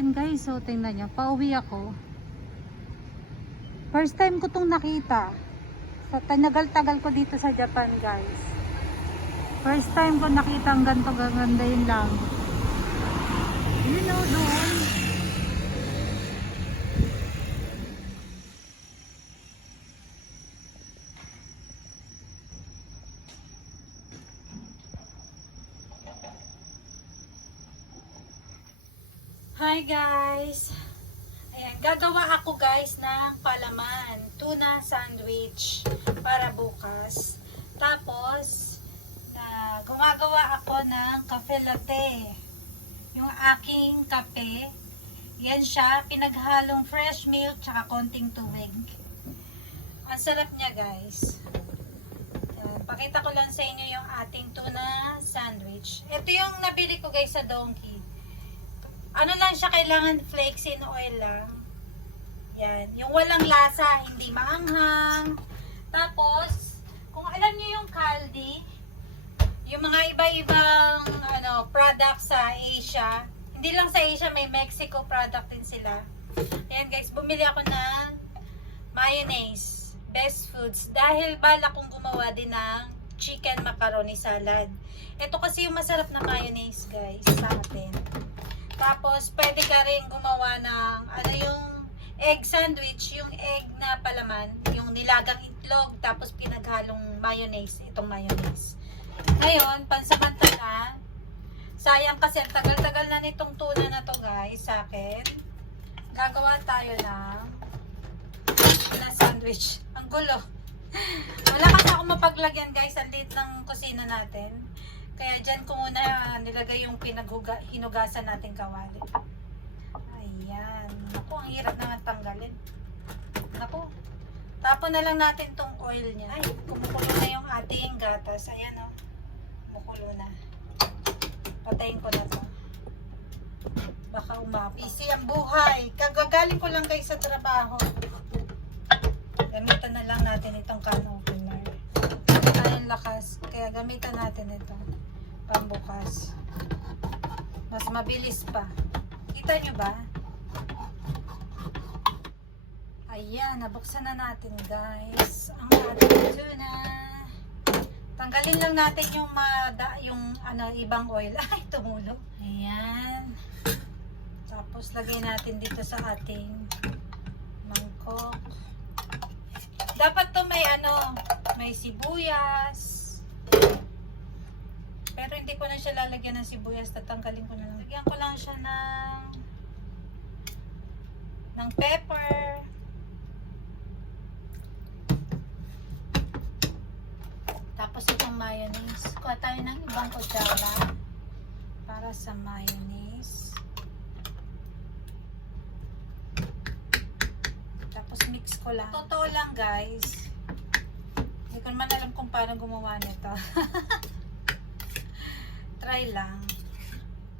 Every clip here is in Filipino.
Ayan guys, so tingnan nyo. Pauwi ako. First time ko tong nakita. Sa tanagal-tagal ko dito sa Japan guys. First time ko nakita ang ganito gaganda yun lang. You know, doon. Guys! Ayan, gagawa ako guys ng palaman, tuna sandwich para bukas. Tapos, ah, gumagawa ako ng cafe latte. Yung aking kape, yan siya, pinaghalong fresh milk tsaka konting tubig. Ang sarap niya guys. Pakita ko lang sa inyo yung ating tuna sandwich. Ito yung nabili ko guys sa Donkey ano lang siya, kailangan flakes in oil lang. Yan. Yung walang lasa, hindi maanghang. Tapos, kung alam niyo yung kaldi, yung mga iba-ibang ano, products sa Asia, hindi lang sa Asia, may Mexico product din sila. Ayan guys, bumili ako ng mayonnaise. Best Foods. Dahil bala kong gumawa din ng chicken macaroni salad. Ito kasi yung masarap na mayonnaise guys sa atin. Tapos, pwede ka rin gumawa ng, ano yung egg sandwich, yung egg na palaman, yung nilagang itlog, tapos pinaghalong mayonnaise, itong mayonnaise. Ngayon, pansamantala, sayang kasi ang tagal-tagal na nitong tuna na to guys, sa akin. Gagawa tayo ng na sandwich. Ang gulo. Wala kasi ako mapaglagyan guys, ang liit ng kusina natin. Kaya dyan ko muna ah, nilagay yung pinaghuga, hinugasan natin kawali. Ayan. Naku, ang hirap naman tanggalin. Naku. Tapon na lang natin tong oil niya. Ay, kumukulo na yung ating gatas. Ayan o. Oh. Kumukulo na. Patayin ko na to. Baka umapa. Busy ang buhay. Kagagaling ko lang kayo sa trabaho. Gamitan na lang natin itong can opener. Tayong lakas. Kaya gamitan natin ito pambukas. Mas mabilis pa. Kita nyo ba? Ayan, nabuksan na natin guys. Ang ating tuna. Tanggalin lang natin yung mada, yung ano, ibang oil. Ay, tumulo. Ayan. Tapos lagay natin dito sa ating mangkok. Dapat to may ano, may sibuyas. Pero hindi ko na siya lalagyan ng sibuyas. Tatanggalin ko na lang. Lagyan ko lang siya ng ng pepper. Tapos itong mayonnaise. Kuha tayo ng ibang kutsara para sa mayonnaise. Tapos mix ko lang. Totoo lang guys. Hindi ko naman alam kung paano gumawa nito. Try lang.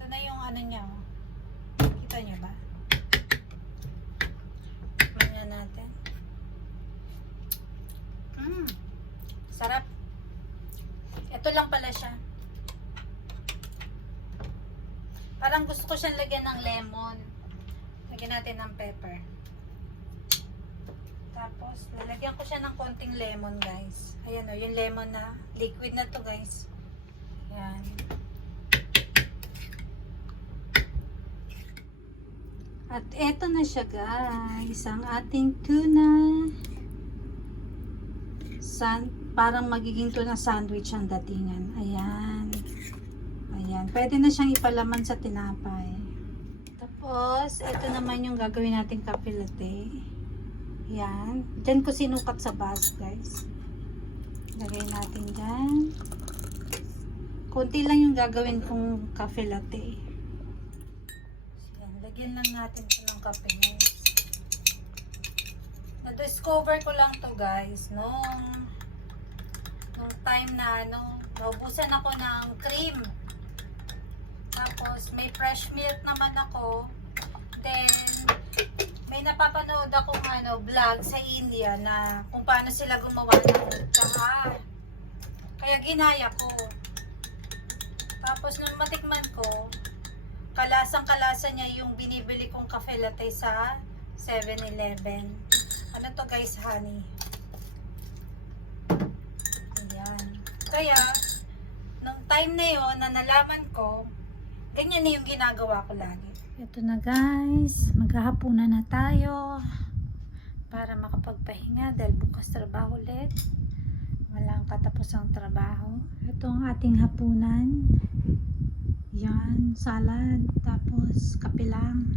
Ito na yung ano niya. oh. Kita niyo ba? Tingnan natin. Mmm. Sarap. Ito lang pala siya. Parang gusto ko siyang lagyan ng lemon. Lagyan natin ng pepper. Tapos, lalagyan ko siya ng konting lemon, guys. Ayan o, yung lemon na liquid na to, guys. Ayan. At eto na siya, guys. Ang ating tuna. San, parang magiging tuna sandwich ang datingan. Ayan. Ayan. Pwede na siyang ipalaman sa tinapay. Tapos, eto naman yung gagawin nating kape latte. Yan. Diyan ko sinukat sa baso, guys. Lagay natin dyan. Konti lang yung gagawin kong cafe latte. Yan. Lagyan lang natin ito ng kape. Na-discover ko lang to guys, nung nung time na ano, naubusan ako ng cream. Tapos, may fresh milk naman ako. Then, may napapanood akong ano, vlog sa India na kung paano sila gumawa ng tsaha. Kaya ginaya ko. Tapos nung matikman ko, kalasa niya yung binibili kong cafe latte sa 7-Eleven. Ano to guys, honey? Ayan. Kaya, nung time na yon na nalaman ko, ganyan na yung ginagawa ko lagi. Ito na guys, maghahapunan na tayo para makapagpahinga dahil bukas trabaho ulit. Walang katapusang trabaho. Ito ang ating hapunan. Yan, salad, tapos kape lang.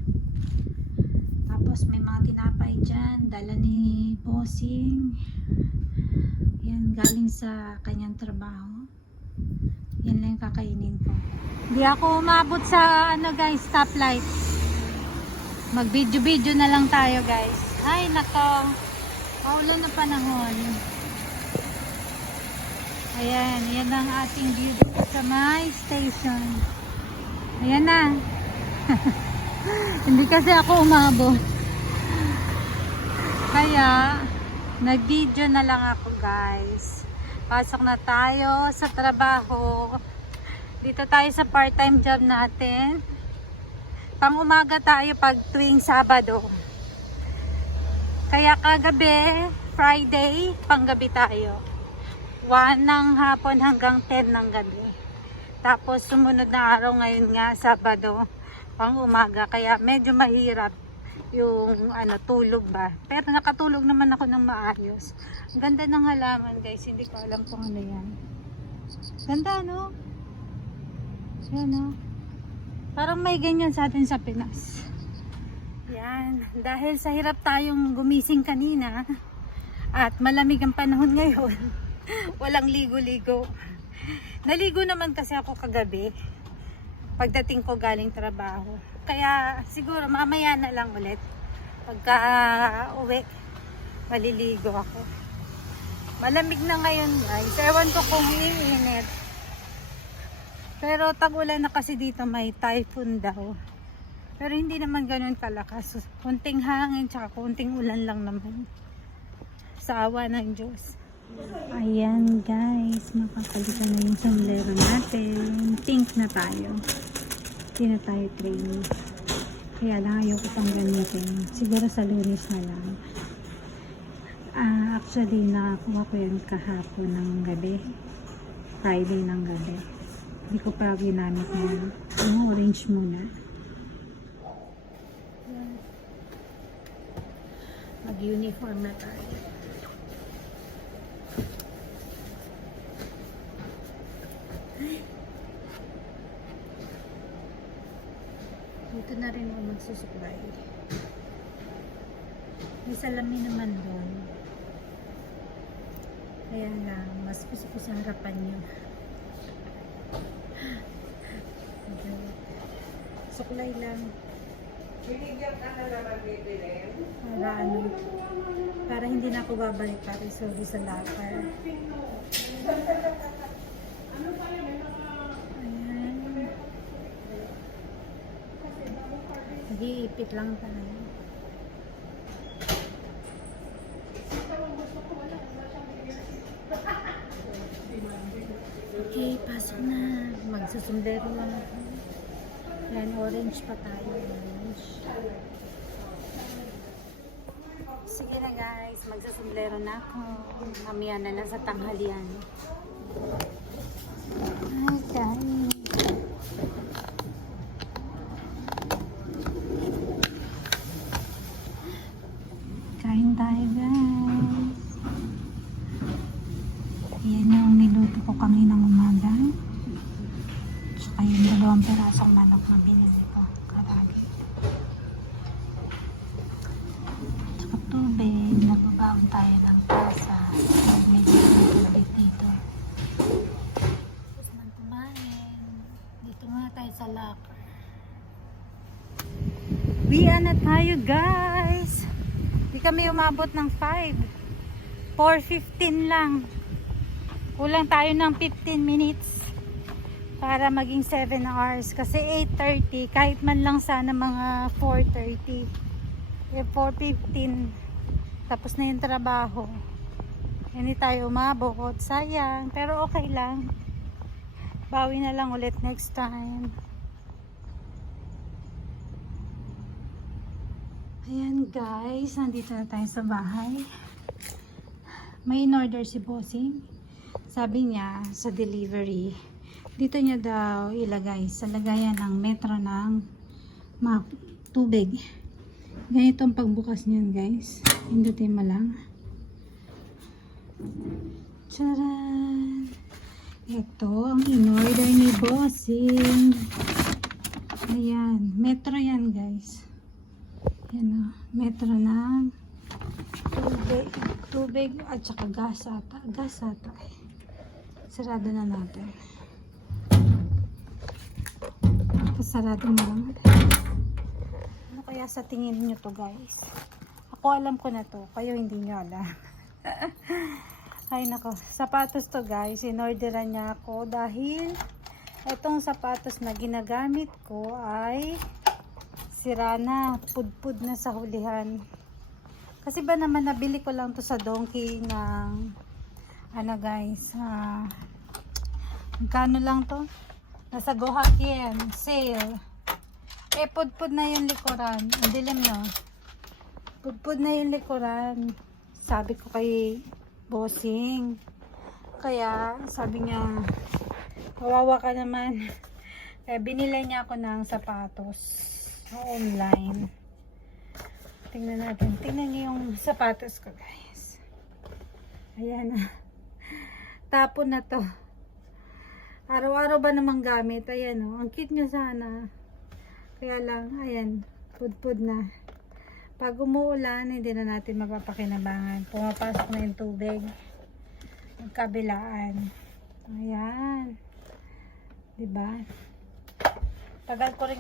Tapos may mga tinapay dyan, dala ni Bossing. Yan, galing sa kanyang trabaho. Yan lang kakainin ko. Hindi ako umabot sa ano guys, stoplight. Mag video video na lang tayo guys. Ay nako. Paulan na panahon. Ayan, yan ang ating view sa my station. Ayan na. Hindi kasi ako umabot. Kaya, nag-video na lang ako guys. Pasok na tayo sa trabaho. Dito tayo sa part-time job natin. Pang umaga tayo pag tuwing Sabado. Kaya kagabi, Friday, panggabi tayo. 1 ng hapon hanggang 10 ng gabi. Tapos sumunod na araw ngayon nga, Sabado, pang umaga. Kaya medyo mahirap yung ano, tulog ba. Pero nakatulog naman ako ng maayos. Ang ganda ng halaman guys, hindi ko alam kung ano yan. Ganda no? Yan no? Parang may ganyan sa atin sa Pinas. Yan. Dahil sa hirap tayong gumising kanina at malamig ang panahon ngayon, walang ligo-ligo. Naligo naman kasi ako kagabi pagdating ko galing trabaho. Kaya siguro mamaya na lang ulit. Pagka uwi, maliligo ako. Malamig na ngayon guys. Ewan ko kung iinit. Pero tag-ulan na kasi dito may typhoon daw. Pero hindi naman ganun kalakas. Kunting hangin tsaka kunting ulan lang naman. Sa awa ng Diyos. Ayan guys, makakalitan na yung sombrero natin. Pink na tayo. Hindi na tayo training. Kaya lang ayoko pang gamitin. Siguro sa lunes na lang. Ah, actually, nakakuha ko yan kahapon ng gabi. Friday ng gabi. Hindi ko pa ginamit ngayon. Yung orange muna. Mag-uniform na tayo. Dito na rin ako magsusupply. May salamin naman doon. Kaya lang, mas gusto ko sa harapan niyo. Suklay lang. Binigyan ka na naman ni Belen. Para ano, para hindi na ako babalik pati sorry sa locker. Ayan. Nag-iipit lang tayo. Okay, pasok na. Magsusundero lang ako. Yan, orange pa tayo. Orange. Sige na guys, magsasumblero na ako. Mamaya na lang sa tanghalian. Ay, kain. Kain tayo guys. Yan yung niluto ko kaninang umaga. Tsaka yung dalawang perasong manok na binili ko. Karagi. Tsaka tubig. Nagbabaon tayo ng tasa. Medyo tubig dito. Tapos man kumain. Dito nga tayo sa locker. Biyan na tayo guys. Di kami umabot ng 5. 4.15 lang. Kulang tayo ng 15 minutes para maging 7 hours. Kasi 8.30, kahit man lang sana mga 4.30. Eh, 4.15. Tapos na yung trabaho. Hindi tayo umabot. Sayang. Pero okay lang. Bawi na lang ulit next time. Ayan guys. Nandito na tayo sa bahay. May in-order si Bossing. Sabi niya sa delivery. Dito niya daw ilagay sa lagayan ng metro ng ma- tubig. Ganito ang pagbukas niyan guys. Hindutin mo lang. Charan! Ito ang in-order ni Bossing. Ayan. Metro yan guys. Yan o. Metro ng tubig, tubig at saka gas ata. Gas ata eh. Sarado na natin. Pasarado mo lang. Ano kaya sa tingin nyo to guys? Ako alam ko na to. Kayo hindi nyo alam. Ay nako. Sapatos to guys. Inorderan niya ako dahil itong sapatos na ginagamit ko ay sira na. Pudpud na sa hulihan. Kasi ba naman nabili ko lang to sa donkey ng ano guys. Ah, magkano lang to? Nasa Gohakien. Sale. Eh, pudpud na yung likuran. Ang dilim no. Pudpud na yung likuran. Sabi ko kay bossing. Kaya, sabi niya, kawawa ka naman. Kaya binili niya ako ng sapatos sa online. Tingnan natin. Tingnan niyo yung sapatos ko, guys. Ayan na. Tapon na to. Araw-araw ba namang gamit? Ayan o. Ang cute nyo sana. Kaya lang, ayan. Pudpud na. Pag umuulan, hindi na natin mapapakinabangan. Pumapasok na yung tubig. Magkabilaan. Ayan. Diba? Tagal ko rin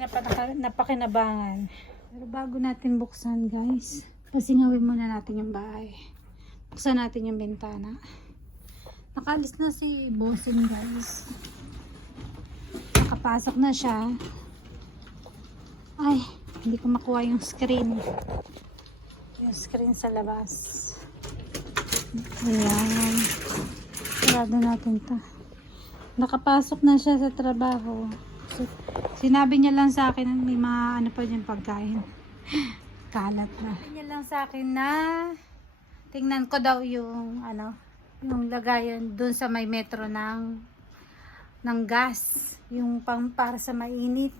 napakinabangan. Pero bago natin buksan, guys, pasingawin muna natin yung bahay. Buksan natin yung bintana. Nakalis na si bossing, guys. Nakapasok na siya. Ay, hindi ko makuha yung screen. Yung screen sa labas. Ayan. Sarado natin to. Nakapasok na siya sa trabaho. So, sinabi niya lang sa akin may mga ano pa dyan pagkain. Kalat na. Sinabi niya lang sa akin na tingnan ko daw yung ano, yung lagayan dun sa may metro ng ng gas, yung pang para sa mainit.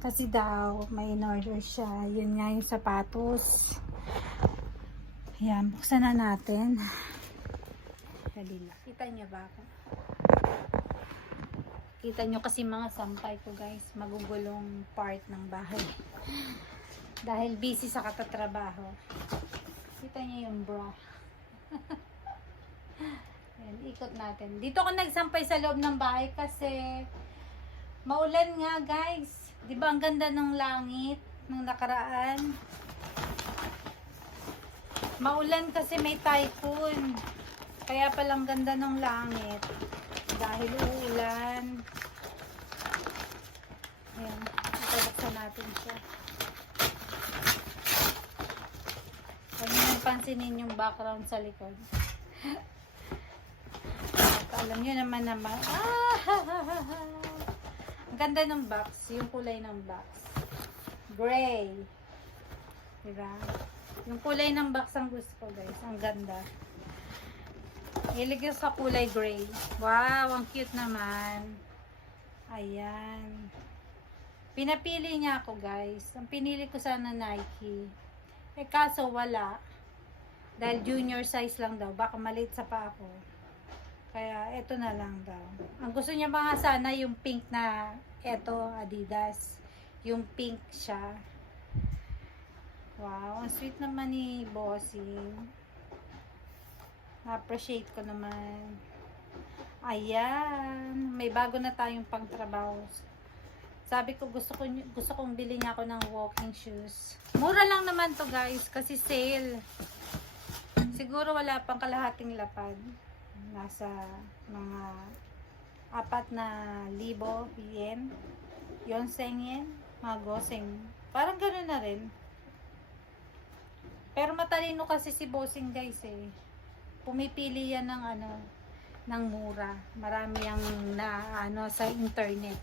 Kasi daw may in-order siya. Yun nga yung sapatos. Ayan, buksan na natin. Dali lang. Kita niyo ba ako? Kita nyo kasi mga sampay ko guys, magugulong part ng bahay. Dahil busy sa katatrabaho. Kita nyo yung bra. Ayan, ikot natin. Dito ako nagsampay sa loob ng bahay kasi maulan nga guys. Di ba ang ganda ng langit ng nakaraan? Maulan kasi may typhoon. Kaya palang ganda ng langit. Dahil uulan. Ayan. Ipabuksan natin siya. Huwag nang pansinin yung background sa likod. At alam niyo naman naman. Ah! Ang ganda ng box. Yung kulay ng box. Gray. Diba? Yung kulay ng box ang gusto ko guys. Ang ganda. Hilig sa kulay gray. Wow, ang cute naman. Ayan. Pinapili niya ako guys. Ang pinili ko sana Nike. Eh kaso wala. Dahil junior size lang daw. Baka maliit sa pa ako. Kaya eto na lang daw. Ang gusto niya mga sana yung pink na eto Adidas. Yung pink siya. Wow, ang sweet naman ni Bossing. Na-appreciate ko naman. Ayan. May bago na tayong pangtrabaho. Sabi ko gusto ko gusto kong bilhin ako ng walking shoes. Mura lang naman to guys kasi sale. Siguro wala pang kalahating lapad. Nasa mga apat na libo yen. Yonseng yen. Mga goseng. Parang gano'n na rin. Pero matalino kasi si bossing guys eh. Pumipili yan ng ano, ng mura. Marami ang na ano sa internet.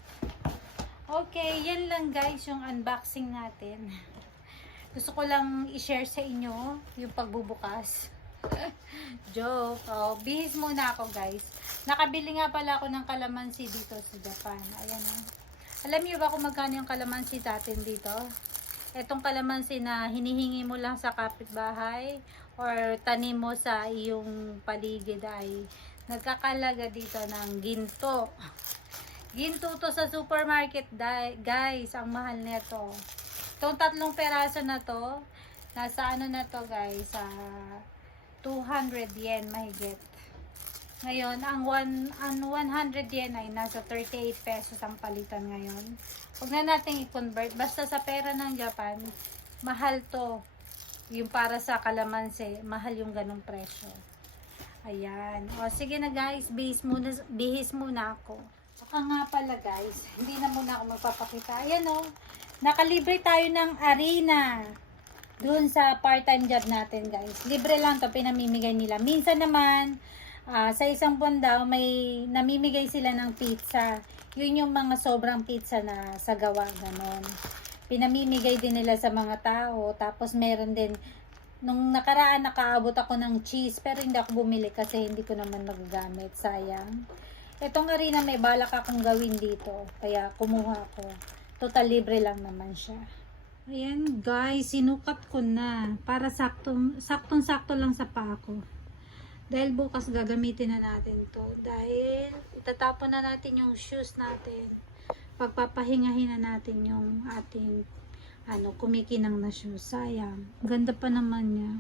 Okay, yan lang guys yung unboxing natin. Gusto ko lang i-share sa inyo yung pagbubukas. Joke. Oh, bihis muna ako guys. Nakabili nga pala ako ng kalamansi dito sa Japan. Ayan oh. Alam niyo ba kung magkano yung kalamansi natin dito? Etong kalamansi na hinihingi mo lang sa kapitbahay or tanim mo sa iyong paligid ay nagkakalaga dito ng ginto. Ginto to sa supermarket guys. Ang mahal nito. Itong tatlong peraso na to, nasa ano na to guys, sa 200 yen mahigit. Ngayon, ang, one, ang 100 yen ay nasa 38 pesos ang palitan ngayon. Huwag na natin i-convert. Basta sa pera ng Japan, mahal to. Yung para sa kalamansi, mahal yung ganong presyo. Ayan. O, sige na guys, bihis muna, bihis muna ako. Saka nga pala guys, hindi na muna ako magpapakita. Ayan o, nakalibre tayo ng arena doon sa part-time job natin guys. Libre lang to pinamimigay nila. Minsan naman, ah, sa isang buwan daw, may namimigay sila ng pizza. Yun yung mga sobrang pizza na sa gawa, ganon. Pinamimigay din nila sa mga tao. Tapos meron din, nung nakaraan nakaabot ako ng cheese, pero hindi ako bumili kasi hindi ko naman magagamit. Sayang. Itong arena may balak akong gawin dito. Kaya kumuha ako. Total libre lang naman siya. Ayan guys, sinukat ko na para saktong saktong sakto lang sa paa ko. Dahil bukas gagamitin na natin to. Dahil itatapon na natin yung shoes natin. Pagpapahingahin na natin yung ating ano, kumikinang na shoes. Sayang. Ganda pa naman niya.